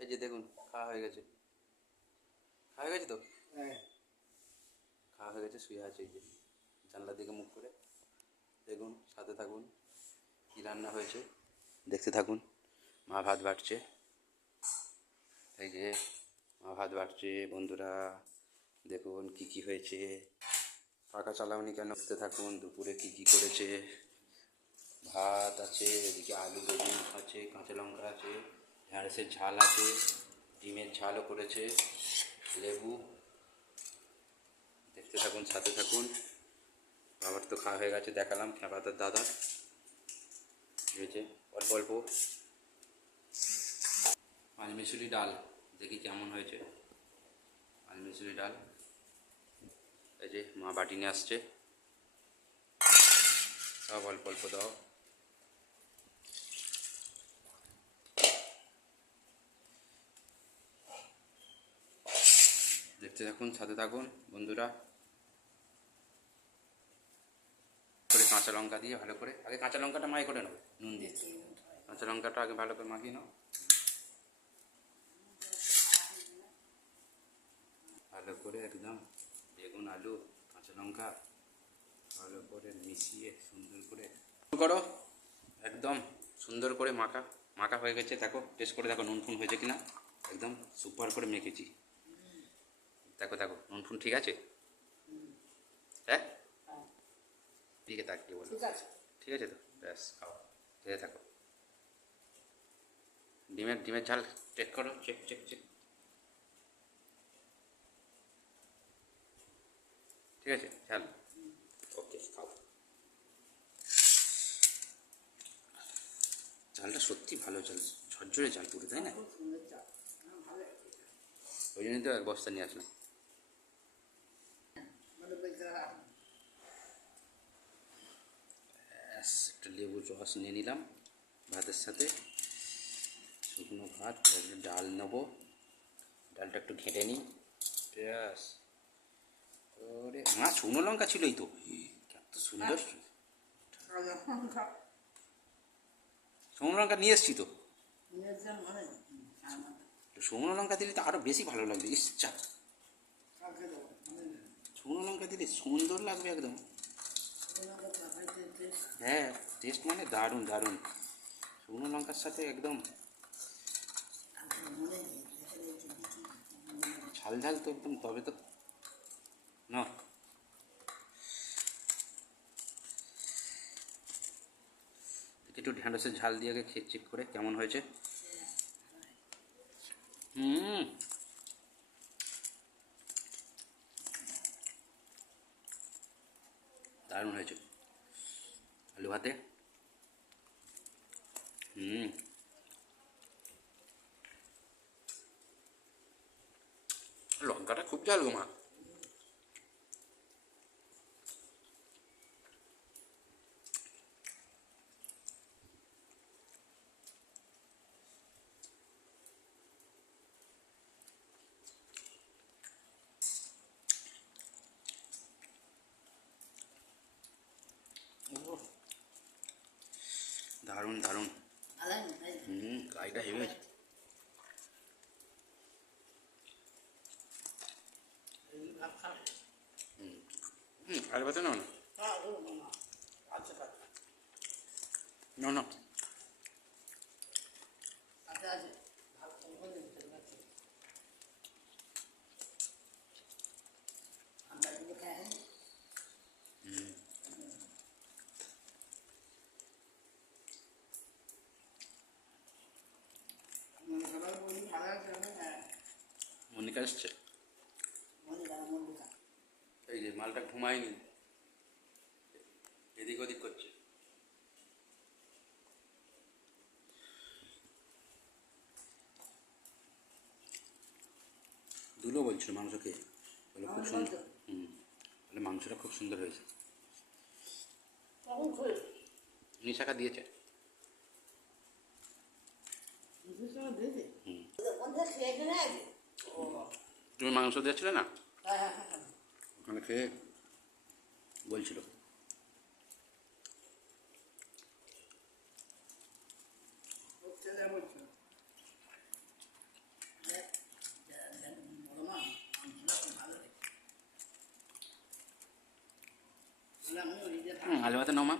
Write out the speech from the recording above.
এই যে দেখুন খাওয়া হয়ে গেছে, খাওয়া হয়ে গেছে তো, খাওয়া হয়ে গেছে, শুয়ে আছে এই যে জানলার দিকে মুখ করে। দেখুন, সাথে থাকুন, কী রান্না হয়েছে দেখতে থাকুন। মা ভাত বাটছে, এই যে মা ভাত বাটছে বন্ধুরা। দেখুন কি কি হয়েছে, পাখা চালাওনি কেন, দেখতে থাকুন দুপুরে কি কি করেছে। ভাত আছে, এদিকে আলু বেগুন আছে, কাঁচা লঙ্কা আছে, ঢ্যাঁড়সের ঝাল আছে, ডিমের ঝালও করেছে, লেবু। দেখতে থাকুন, সাথে থাকুন। বাবার তো খাওয়া হয়ে গেছে, দেখালাম খেপাতার দাদা হয়েছে অল্প অল্প। পাঁচমিশুরি ডাল দেখি কেমন হয়েছে, পাঁচমিশুরি ডাল। এই যে মা বাটি নিয়ে আসছে, সব অল্প অল্প দাও। দেখতে থাকুন, সাথে থাকুন বন্ধুরা। করে কাঁচা লঙ্কা দিয়ে ভালো করে, আগে কাঁচা লঙ্কাটা মাই করে নেবো নুন দিয়ে, কাঁচা লঙ্কাটা আগে ভালো করে মাখিয়ে নাও, ভালো করে একদম বেগুন আলু কাঁচা লঙ্কা ভালো করে মিশিয়ে সুন্দর করে করো, একদম সুন্দর করে মাখা মাখা হয়ে গেছে। দেখো টেস্ট করে দেখো নুন ফুন হয়েছে কিনা, একদম সুপার করে মেখেছি। দেখো দেখো নুন ফুন ঠিক আছে, হ্যাঁ দিকে তাকিয়ে বলো ঠিক আছে তো, ব্যাস খাও, খেতে থাকো। ডিমের ডিমের ঝাল চেক করো, চেক চেক চেক, ঠিক আছে ঝাল, ওকে খাও। চালটা সত্যি ভালো চাল, ঝরঝরে চাল পুরো, তাই না? ওই জন্যই তো এক বস্তা নিয়ে আসলাম। ব্যাস একটা লেবুর রস নিয়ে নিলাম ভাতের সাথে, শুকনো ভাত, ডাল নেবো, ডালটা একটু ঘেঁটে নিই, ব্যাস। ওরে মা শুকনো লঙ্কা ছিলই তো, এত সুন্দর শুকনো লঙ্কা নিয়ে এসছি তো, শুকনো লঙ্কা দিলে তো আরও বেশি ভালো লাগবে, ইচ্ছা শুকনো লঙ্কা দিলে সুন্দর লাগবে একদম। হ্যাঁ টেস্ট মানে দারুণ দারুণ, শুকনো লঙ্কার সাথে একদম ঝাল ঝাল তো একদম, তবে তো না। একটু ঢ্যাঁড়সের ঝাল দিয়ে আগে খেয়ে চেক করে কেমন হয়েছে। দারুণ হয়েছে আলু ভাতে। লঙ্কাটা খুব ঝাল গো মা। দারুণ দারুণ, গাড়িটা হেভি হয়েছে। আলু ভাতে নাও না, নাও না, মনিকা এসছে, এই যে মালটা ঘুমায়নি, এদিক ওদিক করছে। দুলো বলছিল মাংস খেয়ে, বলে খুব সুন্দর, বলে মাংসটা খুব সুন্দর হয়েছে। নিশাখা দিয়েছে, তুমি মাংস দিয়েছিলে না, ওখানে খেয়ে বলছিল। আলু ভাতে নাও মা।